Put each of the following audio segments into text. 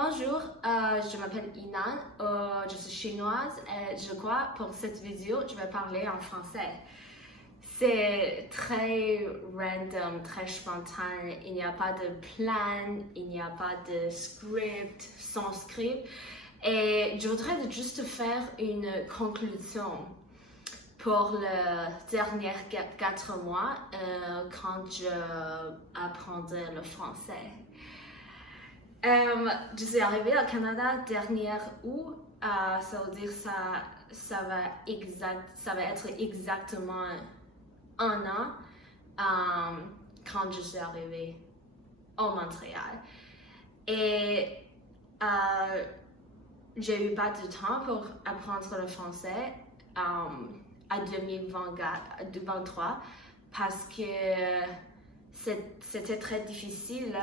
Bonjour, je m'appelle Inan, je suis chinoise et je crois pour cette vidéo, je vais parler en français. C'est très random, très spontané, il n'y a pas de plan, il n'y a pas de script, sans script. Et je voudrais juste faire une conclusion pour les derniers 4 mois quand je apprenais le français. Je suis arrivée au Canada dernière août, ça veut dire ça va être exactement 1 an quand je suis arrivée au Montréal. Et j'ai eu pas de temps pour apprendre le français à 2023 parce que c'était très difficile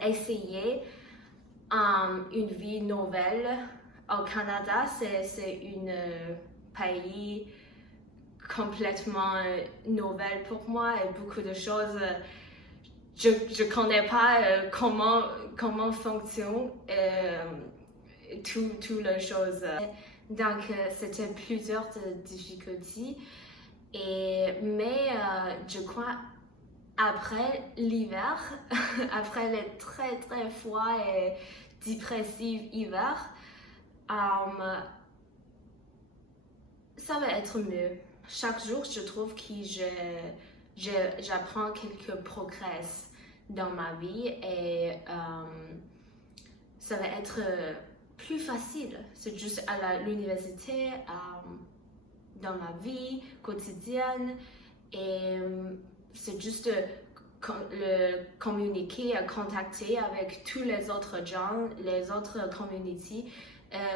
d'essayer une vie nouvelle au Canada. C'est un pays complètement nouvel pour moi et beaucoup de choses je connais pas comment fonctionne toutes les choses. Donc c'était plusieurs difficultés mais je crois après l'hiver, après le très très froid et dépressif hiver, ça va être mieux. Chaque jour, je trouve que j'apprends quelques progrès dans ma vie et ça va être plus facile. C'est juste à l'université, dans ma vie quotidienne et c'est juste communiquer, contacter avec tous les autres gens, les autres communautés.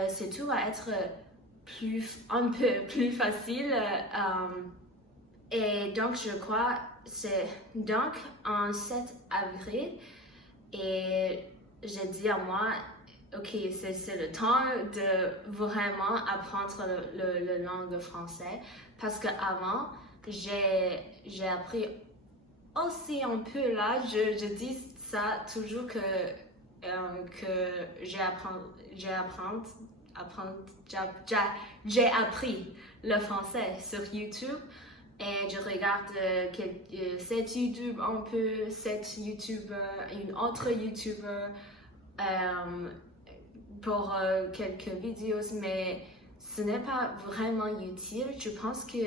C'est tout va être un peu plus facile. Et donc, je crois, c'est donc en 7 avril et j'ai dit à moi, ok, c'est le temps de vraiment apprendre la langue française parce qu'avant, j'ai appris aussi un peu là, je dis ça toujours que j'ai appris le français sur YouTube et je regarde cette YouTube un peu, cette YouTuber, une autre YouTuber pour quelques vidéos, mais ce n'est pas vraiment utile. Je pense que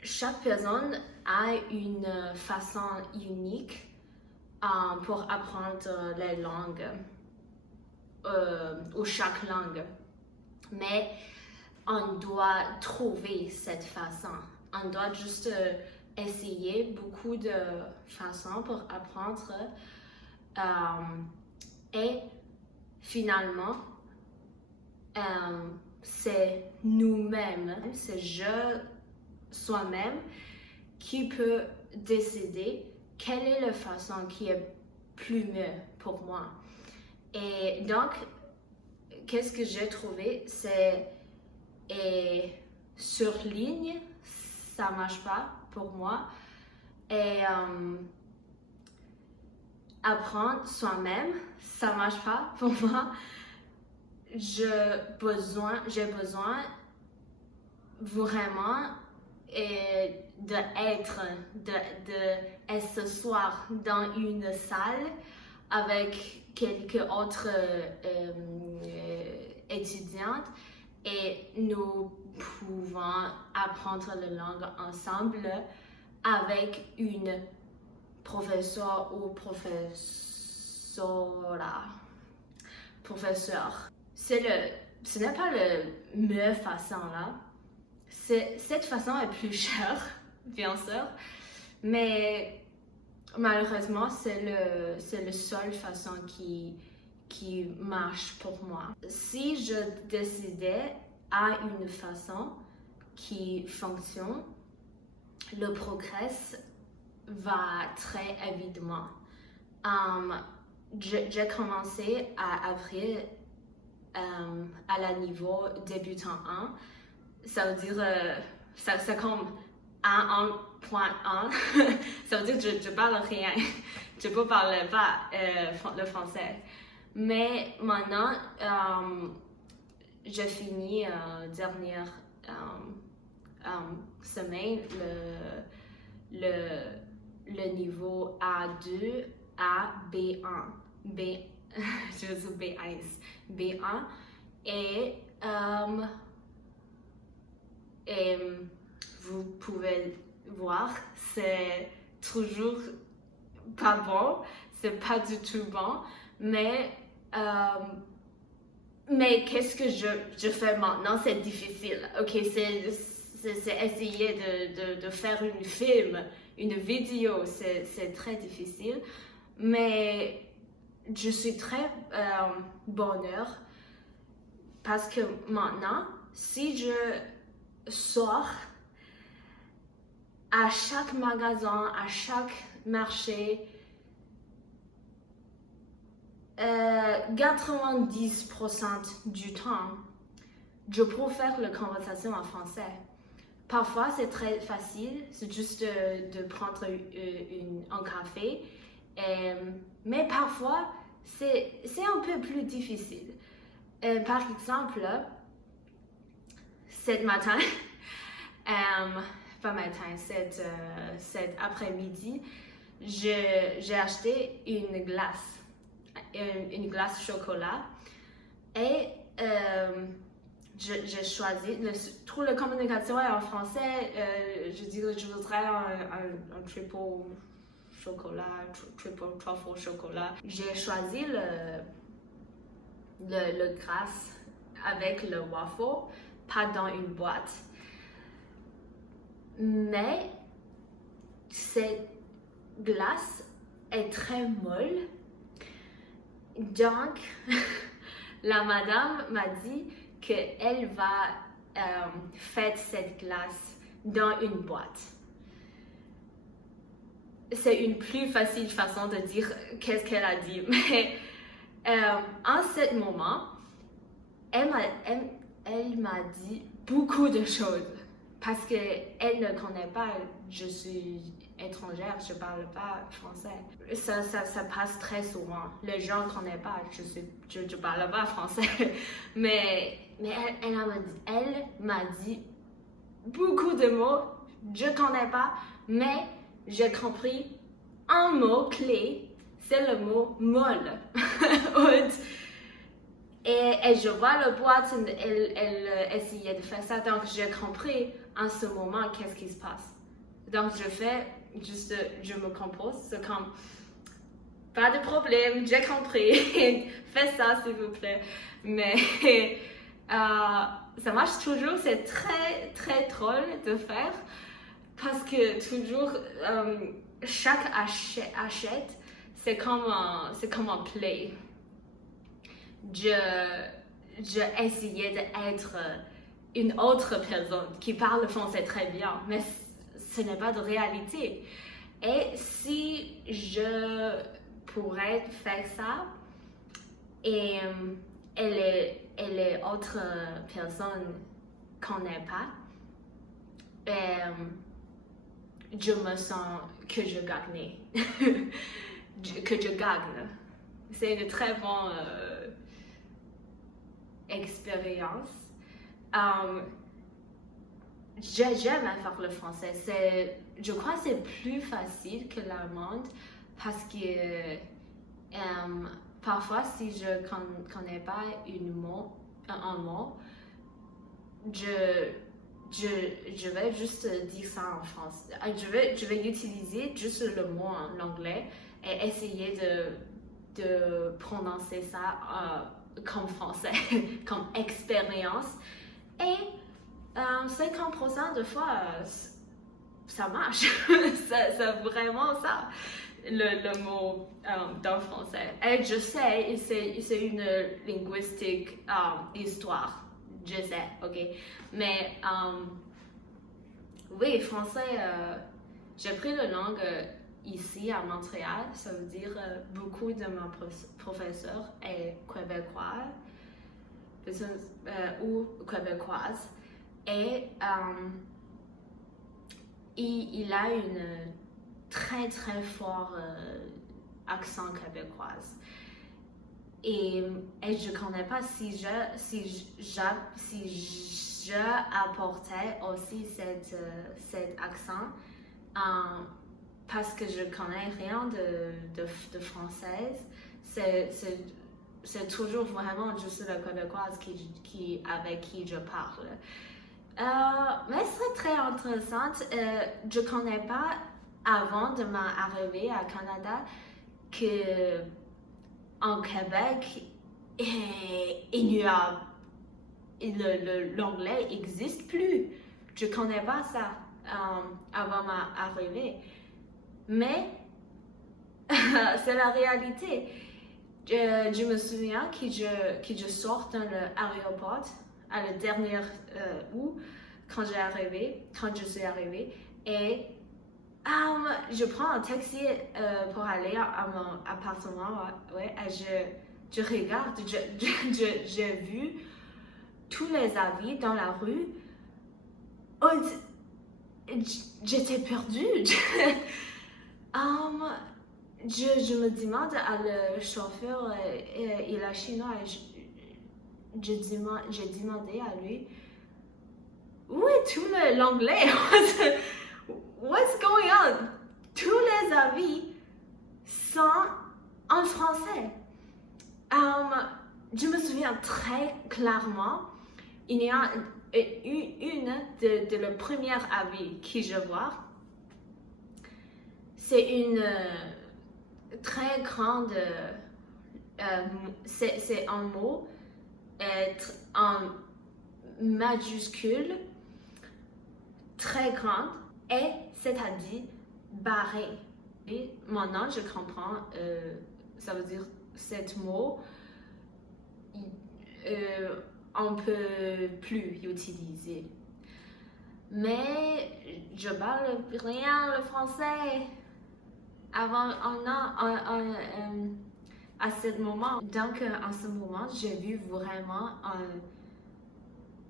chaque personne a une façon unique pour apprendre les langues, ou chaque langue. Mais on doit trouver cette façon. On doit juste essayer beaucoup de façons pour apprendre. Et finalement, c'est nous-mêmes, c'est soi-même qui peut décider quelle est la façon qui est plus mieux pour moi. Et donc, qu'est-ce que j'ai trouvé, c'est sur ligne, ça marche pas pour moi. Et apprendre soi-même, ça marche pas pour moi. J'ai besoin vraiment de s'asseoir dans une salle avec quelques autres étudiantes et nous pouvons apprendre la langue ensemble avec une professeur ou professeur. Ce n'est pas la meilleure façon là. Cette façon est plus chère, bien sûr, mais malheureusement, c'est la seule façon qui marche pour moi. Si je décidais à une façon qui fonctionne, le progrès va très évidemment. J'ai commencé à avril à la niveau débutant 1. Ça veut dire, c'est comme 1.1. Ça veut dire que je parle rien. je ne parle pas le français. Mais maintenant, je finis dernière semaine le niveau A2 à B1. Je veux dire B1. Et vous pouvez voir, c'est toujours pas bon, c'est pas du tout bon, mais qu'est-ce que je fais maintenant, c'est difficile. Ok, c'est essayer de faire une vidéo, c'est très difficile, mais je suis très bonheur parce que maintenant, si je sors à chaque magasin, à chaque marché, 90% du temps, je préfère la conversation en français. Parfois, c'est très facile, c'est juste de prendre un café, mais parfois, c'est un peu plus difficile. Par exemple, cet matin, cet après-midi, j'ai acheté une glace chocolat et j'ai choisi, toute la communication est en français, je dirais je voudrais un triple chocolat, triple truffle chocolat. J'ai choisi le glace avec le waffle, pas dans une boîte. Mais cette glace est très molle. Donc, la madame m'a dit qu'elle va faire cette glace dans une boîte. C'est une plus facile façon de dire qu'est-ce qu'elle a dit. Mais en ce moment, elle m'a dit beaucoup de choses parce qu'elle ne connaît pas, je suis étrangère, je ne parle pas français. Ça passe très souvent. Les gens ne connaissent pas, je ne parle pas français. Mais elle m'a dit beaucoup de mots, je ne connais pas, mais j'ai compris un mot clé, c'est le mot molle. Et je vois la boîte, elle essayait de faire ça, donc j'ai compris en ce moment qu'est-ce qui se passe. Donc je fais juste, je me compose, c'est comme, pas de problème, j'ai compris, fais ça s'il vous plaît. Mais ça marche toujours, c'est très très drôle de faire parce que toujours chaque achète, c'est comme un play. Je essayais d'être une autre personne qui parle français très bien, mais ce n'est pas de réalité. Et si je pourrais faire ça, et les autres personnes ne connaissent pas, je me sens que je gagne. Que je gagne. C'est une très bonne expérience. J'aime faire le français. Je crois que c'est plus facile que l'allemand parce que parfois, si je ne connais pas un mot, je vais juste dire ça en français. Je vais utiliser juste le mot en anglais et essayer de prononcer ça comme français, comme expérience. Et 50% de fois, ça marche. C'est vraiment ça, le mot dans le français. Et je sais, c'est une linguistique histoire. Je sais, ok. Mais oui, français, j'ai pris la langue ici à Montréal. Ça veut dire beaucoup de mes professeurs est québécois ou québécoise. Et il a une très très forte accent québécois. Et je ne connais pas si je apportais aussi cet accent parce que je connais rien de française. C'est toujours vraiment juste la québécoise avec qui je parle. Mais c'est très intéressant. Je ne connais pas avant de m'arriver à Canada que en Québec, l'anglais n'existe plus. Je ne connais pas ça avant m'arriver. Mais c'est la réalité. Je me souviens que je sors dans l'aéroport à la dernière quand je suis arrivée, et je prends un taxi pour aller à mon appartement. Ouais, et je regarde, j'ai vu tous les avis dans la rue. Oh, j'étais perdue. Je me demande à le chauffeur, il est chinois, j'ai demandé à lui, où est tout l'anglais? What's going on? Tous les avis sont en français. Je me souviens très clairement, il y a une de le premier avis que je vois. C'est une très grande, c'est un mot en majuscule, très grand, et c'est-à-dire barré. Et maintenant, je comprends, ça veut dire cet mot, on peut plus l'utiliser. Mais je parle rien le français avant à ce moment. Donc, en ce moment, j'ai vu vraiment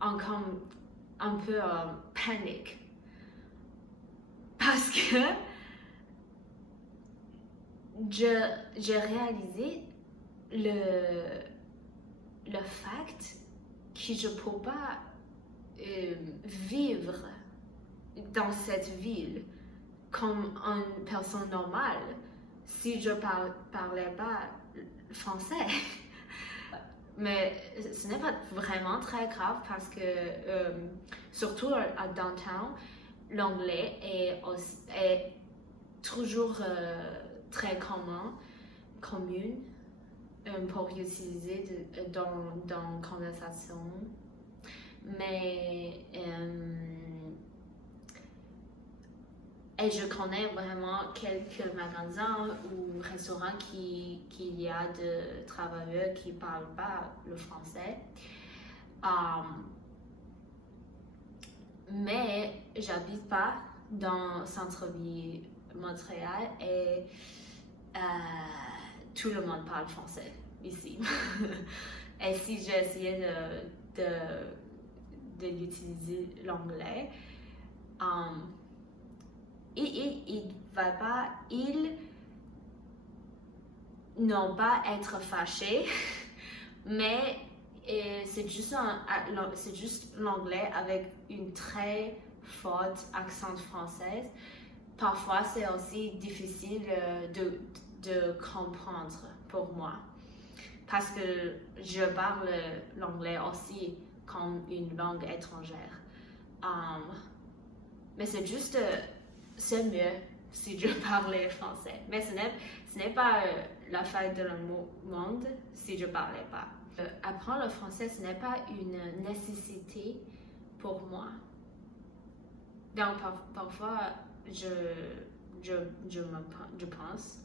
un peu panique. Parce que j'ai réalisé le fait que je ne peux pas vivre dans cette ville comme une personne normale si je parlais pas français. Mais ce n'est pas vraiment très grave parce que surtout à downtown, l'anglais est toujours très commun pour utiliser dans conversation. Mais et je connais vraiment quelques magasins ou restaurants qui y a de travailleurs qui ne parlent pas le français. Mais j'habite pas dans le centre-ville Montréal et tout le monde parle français ici. Et si j'essayais d'utiliser l'anglais, ils n'ont pas être fâchés, mais c'est juste l'anglais avec une très forte accent française. Parfois, c'est aussi difficile de comprendre pour moi, parce que je parle l'anglais aussi comme une langue étrangère. Mais c'est juste, c'est mieux si je parlais français. Mais ce n'est pas la fin de le monde si je parlais pas. Apprendre le français, ce n'est pas une nécessité pour moi. Donc parfois, je pense,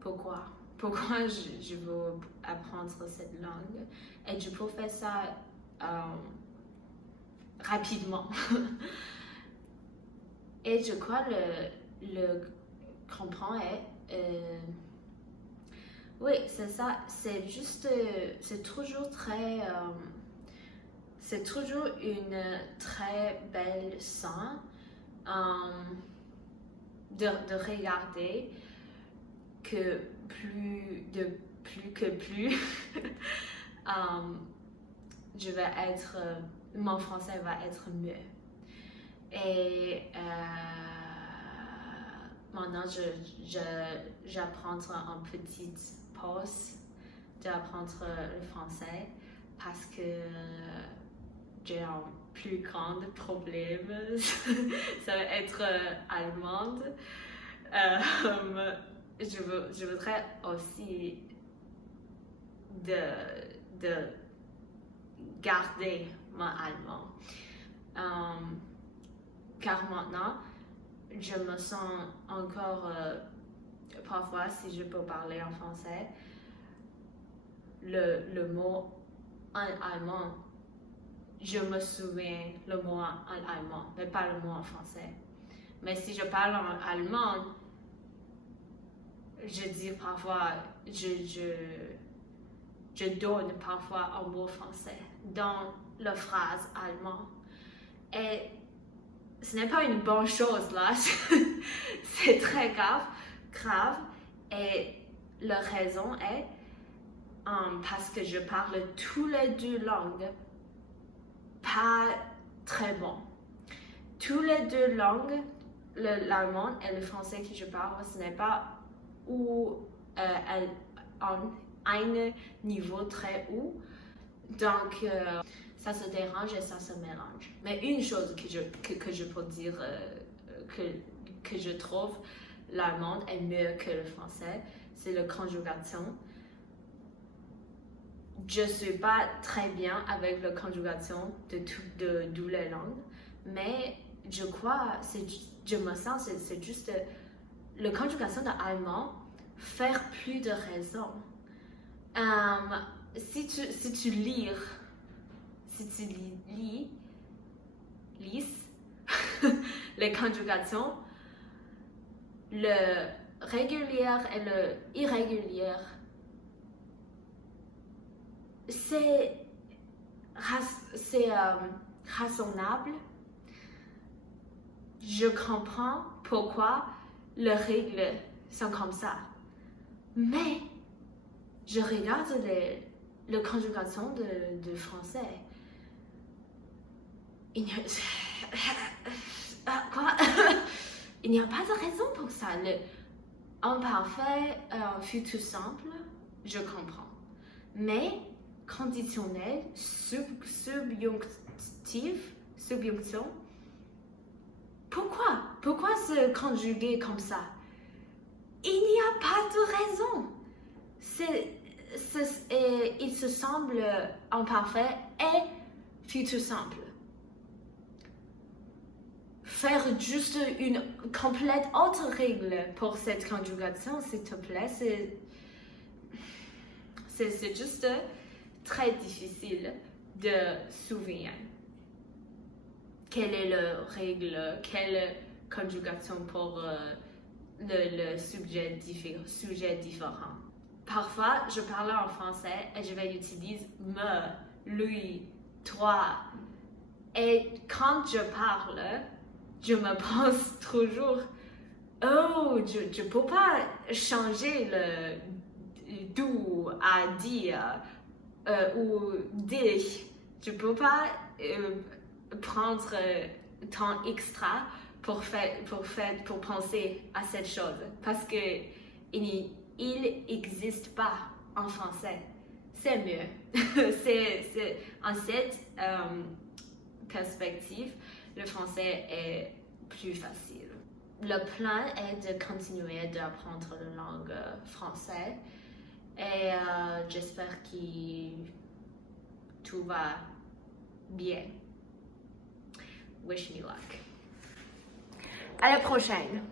pourquoi je veux apprendre cette langue, et je peux faire ça rapidement. Et je crois le comprendre oui, c'est ça, c'est juste, c'est toujours une très belle scène de regarder que plus je vais être, mon français va être mieux. Et maintenant, j'apprends en petite pause d'apprendre le français parce que j'ai un plus grand problème. Ça va être allemande. Je voudrais aussi de garder mon allemand. Car maintenant, je me sens encore, parfois, si je peux parler en français, le mot en allemand, je me souviens le mot en allemand, mais pas le mot en français. Mais si je parle en allemand, je dis parfois, je donne parfois un mot français dans la phrase allemande. Et ce n'est pas une bonne chose là, c'est très grave. Et la raison est parce que je parle toutes les deux langues pas très bon. Toutes les deux langues, l'allemand et le français que je parle, ce n'est pas un niveau très haut. Donc, ça se dérange et ça se mélange. Mais une chose que je peux dire que je trouve l'allemand est mieux que le français, c'est la conjugation. Je ne suis pas très bien avec la conjugation de toutes les langues, mais je crois, je me sens, c'est juste la conjugation de l'allemand faire plus de raison. Si tu lis les conjugations, le régulière et le irrégulière, c'est raisonnable. Je comprends pourquoi les règles sont comme ça. Mais je regarde les conjugations de français. Il n'y a pas de raison pour ça. En parfait, futur simple, je comprends. Mais conditionnel, subjonction, pourquoi se conjuguer comme ça? Il n'y a pas de raison. Il se semble imparfait et futur simple. Faire juste une complète autre règle pour cette conjugation, s'il te plaît, c'est juste très difficile de souvenir. Quelle est la règle, quelle conjugation pour le sujet différent. Parfois, je parle en français et je vais utiliser me, lui, toi. Et quand je parle, je me pense toujours, oh, je ne peux pas changer le do à dire ou dich. Je ne peux pas prendre temps extra pour penser à cette chose parce que il n'existe pas en français. C'est mieux. En cette perspective, le français est plus facile. Le plan est de continuer d'apprendre la langue française et j'espère que tout va bien. Wish me luck. À la prochaine.